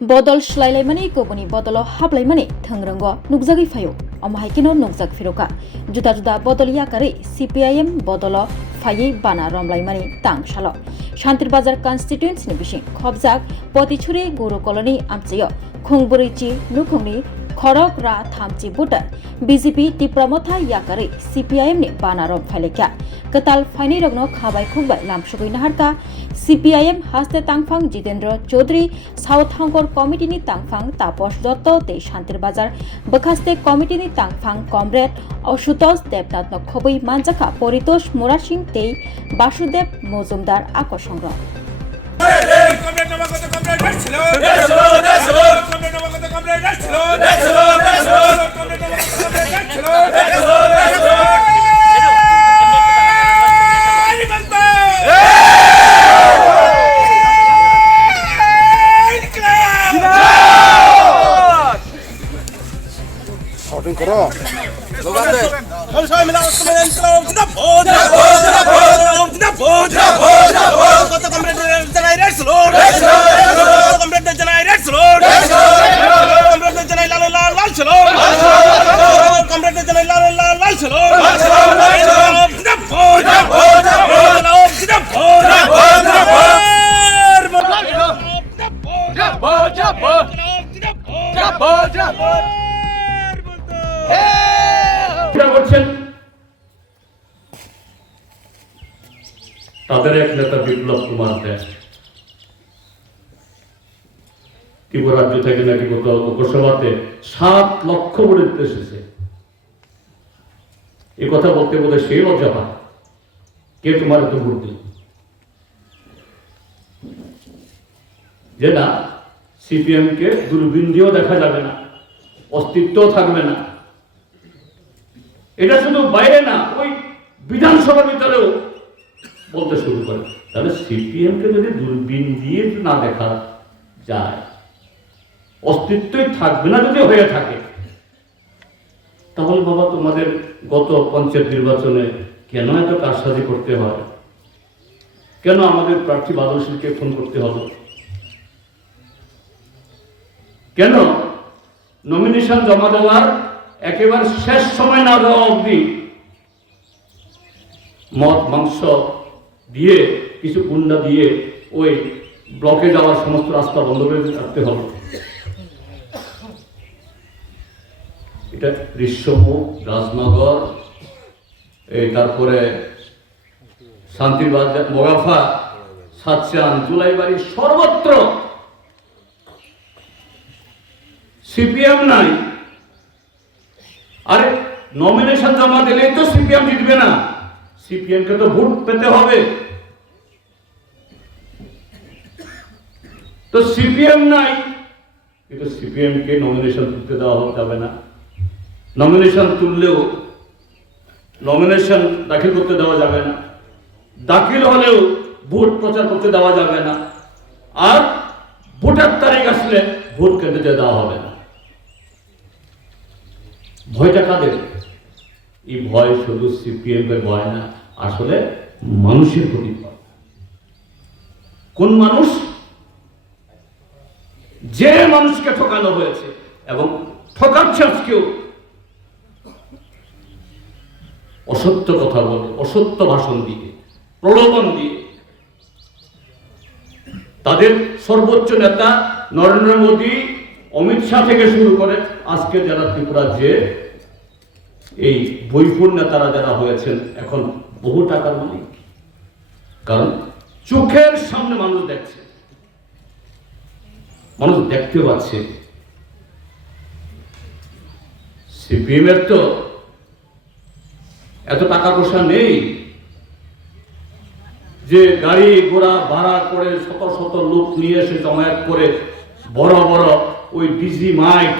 Bodol shlailai koboni bodolo hablai mani thangranggo nukjagi phayo amhaikino nukjak phiroka juda bodol yakari CPIM bodolo phayei bana romlai mani tangsalo Shantir Bazar constituency ni bising khobjak Potichuri Guru colony amchayo khungburichi nukhungni Khorok Ra Thamchi Butar BJP Tipramotha yakari CPIM ni bana rom phailekya Katal Faini Rogno Khabai Khungbai Lamsugui Naharka CPIM Haste Tangphang Jitendra Chaudhary South Hangkor Committee ni Tangphang Taposh Dotto te Shantir Bazar Bakhaste Committee ni Tangphang Comrade Ashutosh Debnath no Khobui Manjaka Poritosh Murasing te Basudev Mojumdar Akosongro তাদের এক নেতা বিপ্লব কুমার দেব ত্রিপুরা রাজ্য থেকে নাকি গত লোকসভাতে 7 লক্ষ ভোটে এসেছে এই কথা বলতে বলতে সেই লজ্জা পায় কে তোমার এত ভোট দিল যে না সিপিএম কে দূরবীন দিয়েও দেখা যাবে না অস্তিত্ব থাকবে না এটা শুধু বাইরে না ওই বিধানসভার ভিতরেও বলতে শুরু করে তাহলে সিপিএম কে যদি দূরবীন দিয়ে না দেখা যায় অস্তিত্বই থাকবে না যদি হয়ে থাকে তাহলে বাবা তোমাদের গত পঞ্চায়েত নির্বাচনে কেন এত কারসাজি করতে হয় কেন আমাদের প্রার্থী বাদলশীলকে ফোন করতে হলো কেন নমিনেশন জমা দেওয়ার একেবারে শেষ সময় না দেওয়া অবধি মদ মাংস দিয়ে কিছু গুন্ডা দিয়ে ওই ব্লকে যাওয়ার সমস্ত রাস্তা বন্ধ করে রাখতে হবে এটা ঋষ্যমুখ রাজনগর তারপরে শান্তিরবাজার মোগাফা সাতচান জুলাইবাড়ি সর্বত্র সিপিএম নাই আরে নমিনেশন জমা দিলেই তো সিপিএম জিতবে না সিপিএম কে তো ভোট পেতে হবে তো সিপিএম নাই কিন্তু সিপিএম কে নমিনেশন তুলতে দেওয়া যাবে না নমিনেশন তুললেও নমিনেশন দাখিল করতে দেওয়া যাবে না দাখিল হলেও ভোট প্রচার করতে দেওয়া যাবে না আর ভোটার তারিখ আসলে ভোট কেন্দ্রে দেওয়া হবে না ভয়টা কাদের এই ভয় শুধু সিপিএম এর ভয় না আসলে মানুষের প্রতি ভয় কোন মানুষ যে মানুষকে ঠকানো হয়েছে এবং ঠকাচ্ছে আজকেও অসত্য কথা বলে অসত্য ভাষণ দিয়ে প্রলোভন দিয়ে তাদের সর্বোচ্চ নেতা নরেন্দ্র মোদী অমিত শাহ থেকে শুরু করে আজকে যারা ত্রিপুরা যে এই বৈপুর নেতারা যারা হয়েছেন এখন বহু টাকার মালিক কারণ চোখের সামনে মানুষ দেখছে মানুষ দেখতে পাচ্ছে সিপিএম এর তো এত টাকা পয়সা নেই যে গাড়ি ঘোড়া ভাড়া করে শত শত লোক নিয়ে এসে জমায়েত করে বড় বড় ওই ডিজি মাইক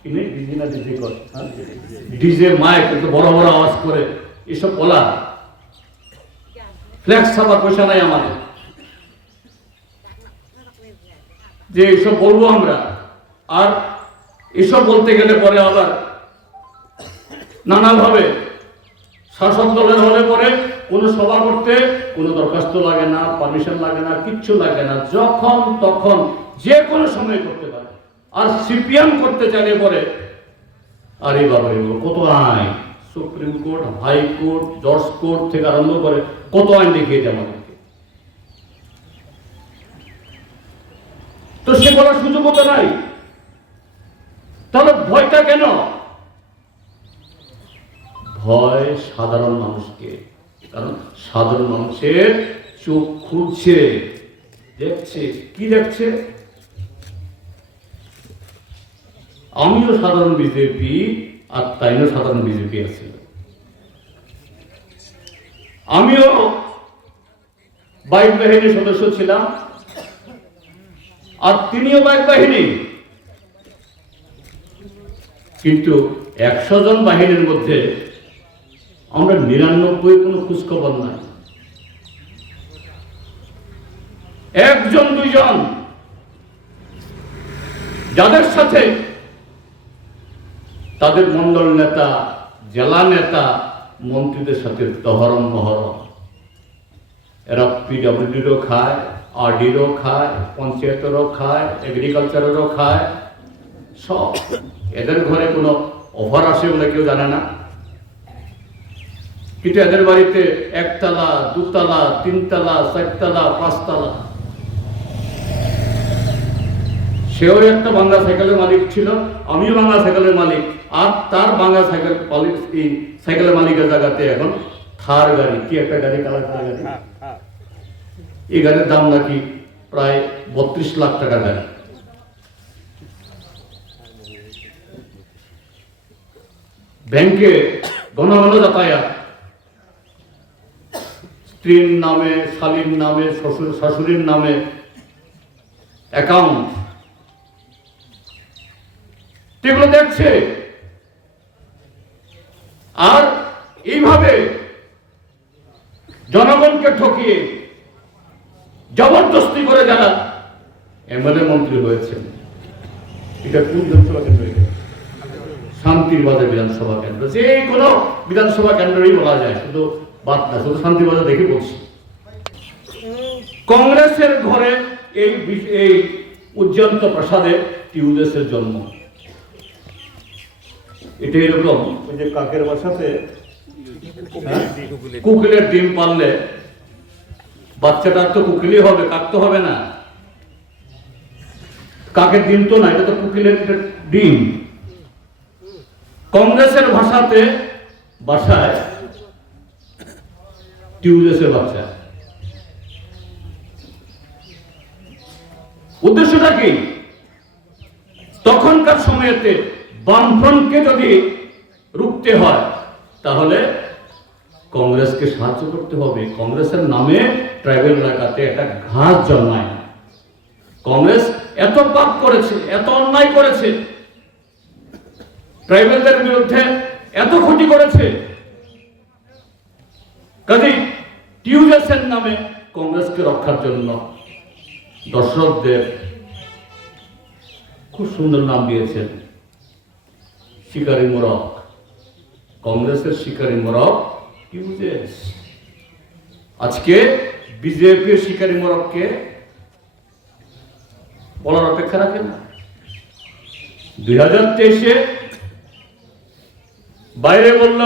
কিনে ডিজি না ডিজি করে ডিজে মাইক একটু বড় বড় আওয়াজ করে এসব বলা ফ্ল্যাক্স ছাপার পয়সা নাই আমাদের যে এসব বলবো আমরা আর এসব বলতে গেলে পরে আবার নানাভাবে শাসক দলের হলে পরে কোনো সভা করতে কোনো দরখাস্ত লাগে না, পারমিশন লাগে না, কিচ্ছু লাগে না। যখন তখন যে কোনো সময় করতে পারে। আর সিপিএম করতে চাইলে পরে আরে বাবারে কত আইন, সুপ্রিম কোর্ট, হাইকোর্ট, জজ কোর্ট থেকে আরম্ভ করে কত আইন দেখিয়ে দেয় আমাদেরকে। তো সে বলার সুযোগ তো নাই। তাহলে ভয়টা কেন? ভয় সাধারণ মানুষকে, কারণ সাধারণ মানুষের চোখ খুলছে, দেখছে। কি দেখছে? আমিও সাধারণ বিজেপি, আর তাইও সাধারণ বিজেপি আছে। আমিও বাইক বাহিনীর সদস্য ছিলাম, আর তিনিও বাইক বাহিনী। কিন্তু 100 জন বাহিনীর মধ্যে আমরা 99 কোনো খোঁজখবর নাই। 1 জন 2 জন যাদের সাথে তাদের মন্ডল নেতা, জেলা নেতা, মন্ত্রীদের সাথে তহরম মহরম। এরা পিডব্লিউডিরও খায়, আরডিরও খায়, পঞ্চায়েতেরও খায়, এগ্রিকালচারেরও খায়, সব। এদের ঘরে কোনো অফার আসে বলে কেউ জানে না, কিন্তু এদের বাড়িতে 1 তলা, 2 তলা, 3 তলা, 4 তলা, 5 তলা। সেও একটা ভাঙা সাইকেলের মালিক ছিল, আমিও ভাঙা সাইকেলের মালিক, আর তার ভাঙা সাইকেল মালিক, এই সাইকেলের মালিকের জায়গাতে এখন থার গাড়ি, কি একটা গাড়ি, কালার গাড়ি, এই গাড়ির দাম নাকি প্রায় 32 লাখ টাকা গাড়ি। ব্যাংকে ঘন ঘন যাতায়াত, স্ত্রীর নামে, শালীর নামে, শাশুড়ির নামে অ্যাকাউন্ট, এগুলো দেখছে। আর এইভাবে জনগণকে ঠকিয়ে জবরদস্তি করে যারা এমএলএ মন্ত্রী হয়েছেন, এটা কোন বিধানসভা কেন্দ্র? শান্তির বাজার বিধানসভা কেন্দ্র। যে কোনো বিধানসভা কেন্দ্রই বলা যায়, শুধু বাদ না, শুধু শান্তি বাজার দেখে বলছি। কংগ্রেসের ঘরে এই উজ্জন্ত প্রসাদে টিউজেসের জন্ম। এটা এরকম, ওই যে কাকের বাসাতে কুকিলের ডিম পারলে বাচ্চাটার তো কুকিলই হবে, কাক তো হবে না। কাকের ডিম তো না, এটা তো কুকিলের ডিম। কংগ্রেসের বাসায় টিউজেসের বাচ্চা। উদ্দেশ্যটা কি? তখনকার সময়তে বামফ্রন্টকে যদি রুখতে হয় তাহলে কংগ্রেসকে সাহায্য করতে হবে। কংগ্রেসের নামে ট্রাইবেল এলাকাতে একটা ঘাস জন্মায় না। কংগ্রেস এত পাপ করেছে, এত অন্যায় করেছে, ট্রাইবেলদের বিরুদ্ধে এত ক্ষতি করেছে, কাজেই টিউজেসের নামে কংগ্রেসকে রক্ষার জন্য দর্শকদের খুব সুন্দর নাম দিয়েছেন, শিকারী মোরগ। কংগ্রেসের শিকারী মোরগ টিউজেস। আজকে বিজেপির শিকারী মোরগকে বলার অপেক্ষা রাখে না। 2023-এ বাইরে বলল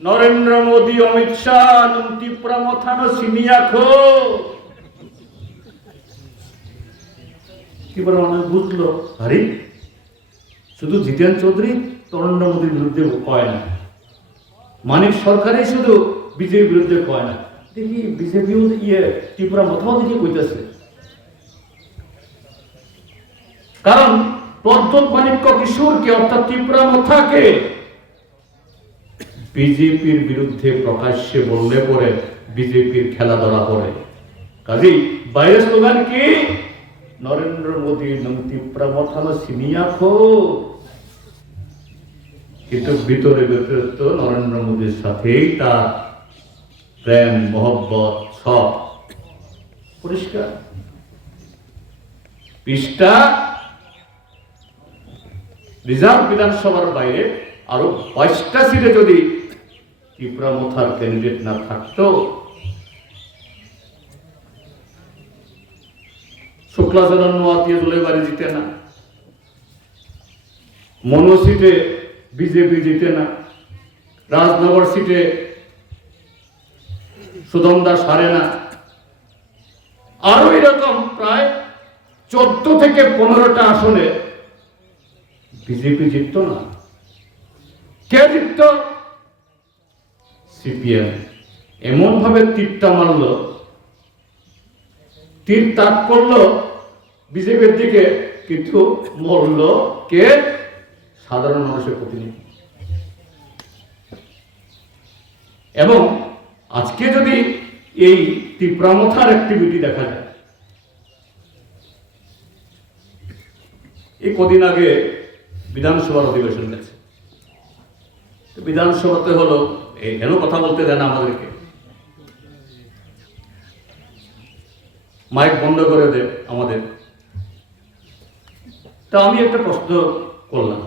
নরেন্দ্র মোদী, অমিত শাহ, ত্রিপুরা মথানো সিনিয়াখো। কি বলে মানুষ বুঝলো, আরে শুধু জিতেন চৌধুরী নরেন্দ্র মোদীর বিরুদ্ধে কয় না, মানিক সরকারই শুধু বিজেপির বিরুদ্ধে কয় না, দেখি বিজেপিও ত্রিপুরা মথাও দেখি কইতেছে। কারণ প্রদ্যোৎ মাণিক্য কিশোরকে, অর্থাৎ ত্রিপুরা মথাকে বিজেপির বিরুদ্ধে প্রকাশ্যে বললে পরে বিজেপির খেলা ধরা পড়ে। কাজেই বাইরের স্লোগান কি? নরেন্দ্র মোদী ত্রিপুরা মথানো সিনিয়াখো। কিন্তু ভিতরে ভিতরে তো নরেন্দ্র মোদীর সাথেই তার প্রেম মহব্বত সব পরিষ্কার। পৃষ্ঠা রিজার্ভ বিধানসভার বাইরে আরো 22টা সিটে যদি ত্রিপুরা মথার ক্যান্ডিডেট না থাকতো, শুক্লা শুক্লাচরণ নোয়াতিয়া জুলাইবাড়ি জিতে না, মনো সিটে বিজেপি জিতে না, রাজনগর সিটে সুদম দাস হারে না, আরো এরকম প্রায় 14 থেকে 15টা আসনে বিজেপি জিততো না। কে জিতত? সিপিএম। এমন ভাবে তীরটা মারল, তীর তাক করলো বিজেপির দিকে, কিন্তু মরল কে? সাধারণ মানুষের প্রতিনিধি। এবং আজকে যদি এই তীব্রামথার অ্যাক্টিভিটি দেখা যায়, এই কদিন আগে বিধানসভার অধিবেশন গেছে, বিধানসভাতে হলো কেন কথা বলতে দেন আমাদেরকে, মাইক বন্ধ করে দে আমাদের। তা আমি একটা প্রশ্ন করলাম,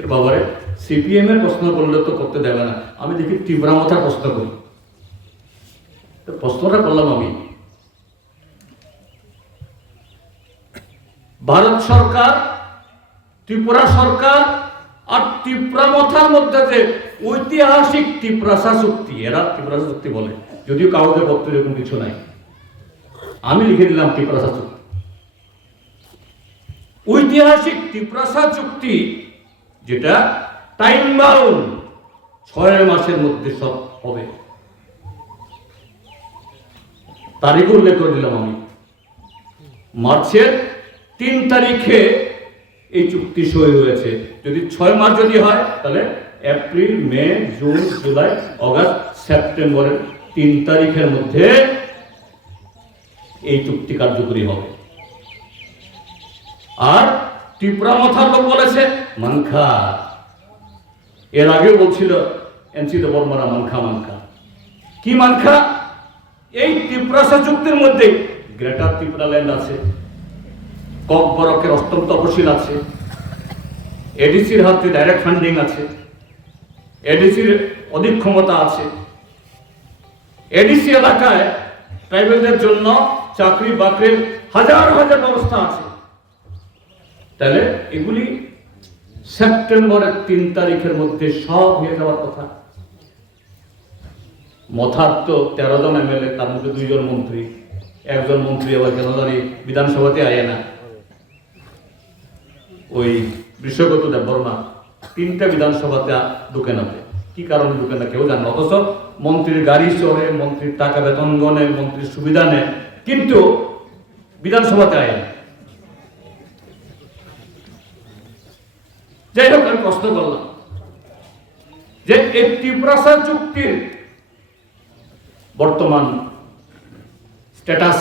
এর বাবারে সিপিএম এর প্রশ্ন করলে তো করতে দেবে না, আমি দেখি তীব্রামথার প্রশ্ন করি। প্রশ্নটা করলাম আমি, ভারত সরকার, ত্রিপুরা সরকার আর তীব্রামথার মধ্যে যে ঐতিহাসিক ত্রিপ্রাসা চুক্তি, এরা ত্রিপ্রাসা চুক্তি বলে, যদিও কাগজে পত্র এরকম কিছু নাই, আমি লিখে দিলাম ত্রিপ্রাসা চুক্তি। ঐতিহাসিক ত্রিপ্রাসা চুক্তি, যেটা টাইম বাউন্ড, 6 মাসের মধ্যে সব হবে, তারিখ উল্লেখ করে দিলাম আমি। মার্চের 3 তারিখে এই চুক্তি সই হয়েছে। যদি 6 মাস যদি হয়, তাহলে এপ্রিল, মে, জুন, জুলাই, অগাস্ট, সেপ্টেম্বরের 3 তারিখের মধ্যে এই চুক্তি কার্যকরী হবে। আর তীব্রামথার লোক বলেছে মানখা, এর আগেও বলছিল এনসি বর্মারা মানখা মানখা। কি মানখা? এই ত্রিপ্রাসা চুক্তির মধ্যে গ্রেটার ত্রিপুরা ল্যান্ড আছে, ককবরকের অষ্টম তপশিল আছে, এডিসির হাতে ডাইরেক্ট ফান্ডিং আছে, এডিসির অধিক ক্ষমতা আছে, এডিসি এলাকায় ট্রাইবেলদের জন্য চাকরি বাকরির হাজার হাজার ব্যবস্থা আছে। তাহলে এগুলি সেপ্টেম্বরের 3 তারিখের মধ্যে সব হয়ে যাওয়ার কথা। মথার তো 13 জন এমএলএ, তার মধ্যে 2 জন মন্ত্রী, একজন মন্ত্রী আবার কেন জানি বিধানসভাতে আয় না, ওই বৃষগত দেববর্মা 3টা বিধানসভাতে ঢুকে না। কি কারণে ঢুকে না কেউ জানে না, অথচ মন্ত্রীর গাড়ি চড়ে, মন্ত্রীর টাকা বেতন গনে, মন্ত্রীর সুবিধা নেয়, কিন্তু বিধানসভাতে আয় না। যাই হোক, আমি প্রশ্ন করলাম যে এই ত্রিপ্রাসা চুক্তির বর্তমান স্ট্যাটাস